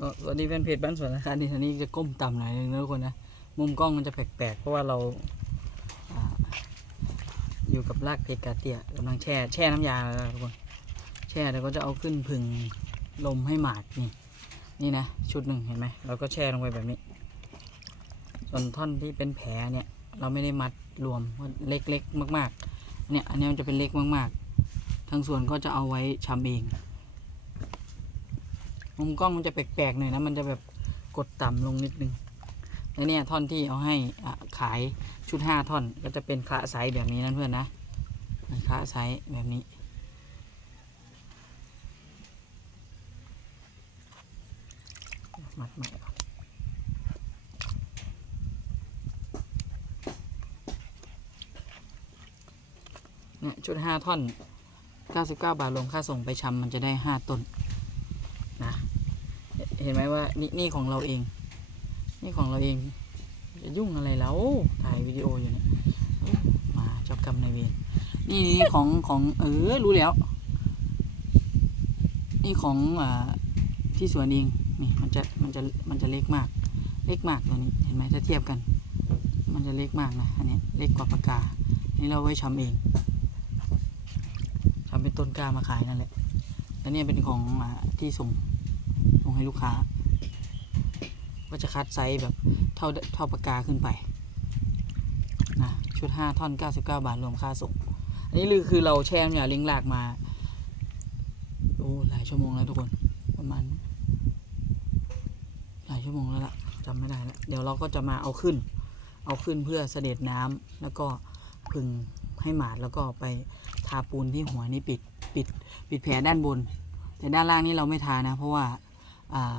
ก็สวัสดีแฟนเพจบ้านสวนนะครับนี่ทีนี้จะก้มต่ำหน่อยนึงนะทุกคนนะ มุมกล้องมันจะแปลกๆ เพราะว่าเราอ่าอยู่กับรากเพกาเตียกำลังแช่แช่น้ำยาแล้วนะทุกคน แช่แล้วก็จะเอาขึ้นผึ่งลมให้หมาดนี่ นี่นะ ชุดหนึ่งเห็นไหมเราก็แช่ลงไปแบบนี้ ส่วนท่อนที่เป็นแผลเนี่ย เราไม่ได้มัดรวมเพราะเล็กๆมาก ๆ เนี่ยอันนี้มันจะเป็นเล็กมาก ๆทั้งส่วนก็จะเอาไว้ชำเอง มุมกล้องมันจะแปลกๆหน่อยนะ มันจะแบบกดต่ำลงนิดนึงแล้วเนี่ยท่อนที่เอาให้ขายชุดห้าท่อนก็จะเป็นคละไซส์แบบนี้นั่นเพื่อนนะเป็นคละไซส์แบบนี้มัดใหม่ก่อนเนี่ยชุดห้าท่อน 99 บาทรวมค่าส่งไปชำมันจะได้ 5 ต้น นะเห็นไหมว่านี่นี่ของเราเอง นี่ของเราเอง จะยุ่งอะไรแล้วถ่ายวิดีโออยู่เนี่ยมาจับกรรมนายเวรนี่นี่ของของเออรู้แล้ว นี่ของอ่าที่สวนเองนี่มันจะมันจะมันจะเล็กมาก เล็กมากตัวนี้เห็นไหมถ้าเทียบกัน มันจะเล็กมากนะอันนี้เล็กกว่าปากกานี่เราไว้ชำเองทำเป็นต้นกล้ามาขายนั่นแหละ แล้วเนี่ยเป็นของอาที่ส่งส่งให้ลูกค้า ก็จะคัดไซส์แบบเท่าเท่าปากกาขึ้นไปนะชุด 5 ท่อน 99 บาท รวมค่าส่ง อันนี้คือคือเราแช่น้ำยาเลี้ยงหลากมา โอ้ หลายชั่วโมงแล้วทุกคน ประมาณ หลายชั่วโมงแล้วล่ะจำไม่ได้แล้ว เดี๋ยวเราก็จะมาเอาขึ้น เอาขึ้นเพื่อเสด็จน้ำแล้วก็พึ่งให้หมาดแล้วก็ไปทาปูนที่หัวนี่ปิด ปิดปิดแผลด้านบน แต่ด้านล่างนี่เราไม่ทานะ เพราะว่าอ่า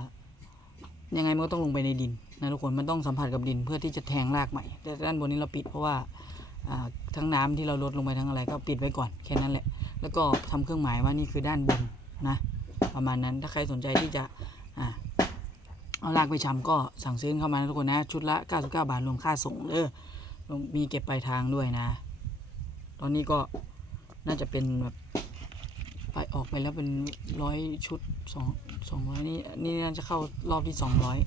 ยังไงมันก็ต้องลงไปในดินนะทุกคนมันต้องสัมผัสกับดินเพื่อที่จะแทงรากใหม่ แต่ด้านบนนี้เราปิดเพราะว่าทั้งน้ำที่เราลดลงไปทั้งอะไรก็ปิดไว้ก่อนแค่นั้นแหละ แล้วก็ทำเครื่องหมายว่านี่คือด้านบนนะ ประมาณนั้นถ้าใครสนใจที่จะอเอารากไปชำก็สั่งซื้อเข้ามานะทุกคนนะ ชุดละ 99 บาทรวมค่าส่งเออมีเก็บปลายทางด้วยนะ ตอนนี้ก็น่าจะเป็นแบบ ออกไปแล้วเป็นร้อยชุดสองสองร้อยนี่นี่น่าจะเข้ารอบที่สองร้อย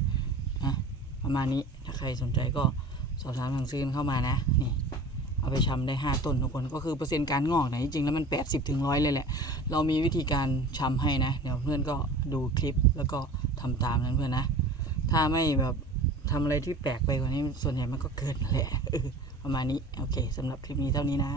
นะประมาณนี้ถ้าใครสนใจก็สอบถามทางซื้อเข้ามานะนี่เอาไปชำได้ห้าต้นทุกคนก็คือเปอร์เซ็นต์การงอกไหนจริงๆแล้วมันแปดสิบถึงร้อยเลยแหละ เรามีวิธีการชำให้นะ เดี๋ยวเพื่อนก็ดูคลิปแล้วก็ทำตามนั้นเพื่อนนะ ถ้าไม่แบบทำอะไรที่แปลกไปกว่านี้ส่วนใหญ่มันก็เกินแหละประมาณนี้ โอเคสำหรับคลิปนี้เท่านี้นะ